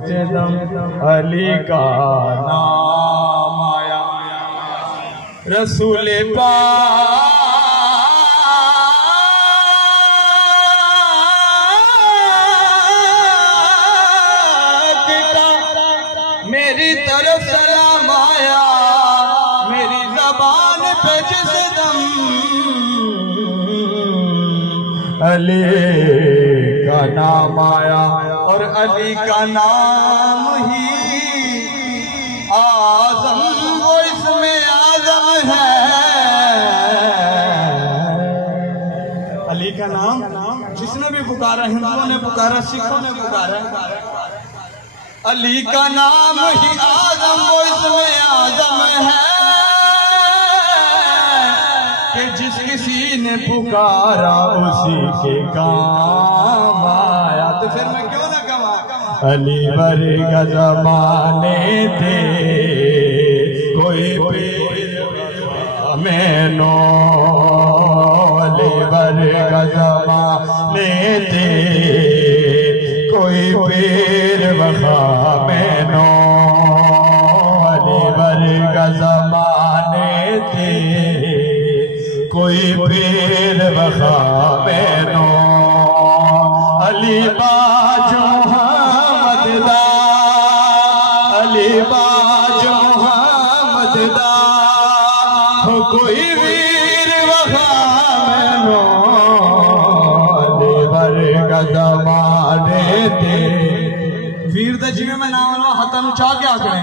अली का नाम आया रसूल पाक का मेरी तरफ सलाम आया, मेरी ज़बान पे जिस दम अली का नाम आया, और अली का नाम ही आज़म, वो इसमें आज़म है। अली का नाम जिसने भी पुकारा, हिंदुओं ने पुकारा, सिखों ने पुकारा, अली का नाम ही आज़म, वो इसमें आज़म है कि जिस किसी ने पुकारा उसी के काम आया। तो फिर मैं क्यों ना कमा अली वर्गा ज़माने थे कोई पीर मैनो, अली वर्गा ज़माने थे कोई पीर वफ़ा मैनो, अली वर्गा ज़माने थे कोई पीर वफ़ा मैनो, अली बाज मुहम्मद दा, अली बाज मुहम्मद दा हो कोई वीर वफ़ा मैनो, अली वर्गा ज़माने थे वीर दा जिवें मैं नाम लो हथां नूं चाह के आखणे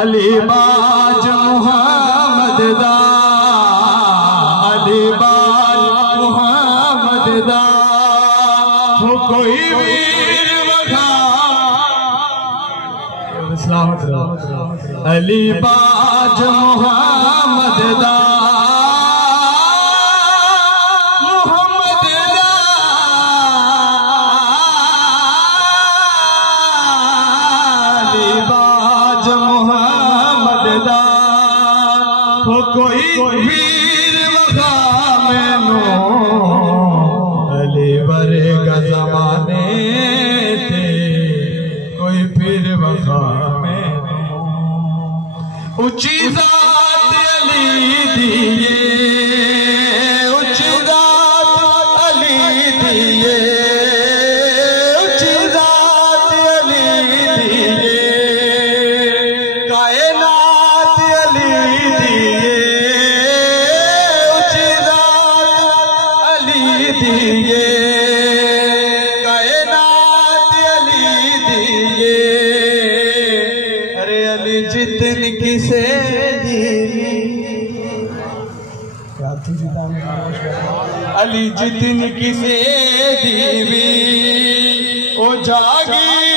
अली बाज मुहम्मद दा, अली बाज मुहम्मद दा हो कोई वीर वफ़ा, अली बाज मुहम्मद दा, मुहम्मद दा, अली बाज मुहम्मद दा हो कोई वीर वफ़ा मैनो, अली वर्गा ज़माने थे कोई पीर वफ़ा मैनो, उच्ची ज़ात अली दिए, उच्ची ज़ात अली दिए, उच्ची ज़ात अली दिए, कायनात अली दिए, उच्ची ज़ात अली दिए, कायनात अली दिए, अरे अली जितन किसे दी, अली जितन किसे दीवी ओ जागी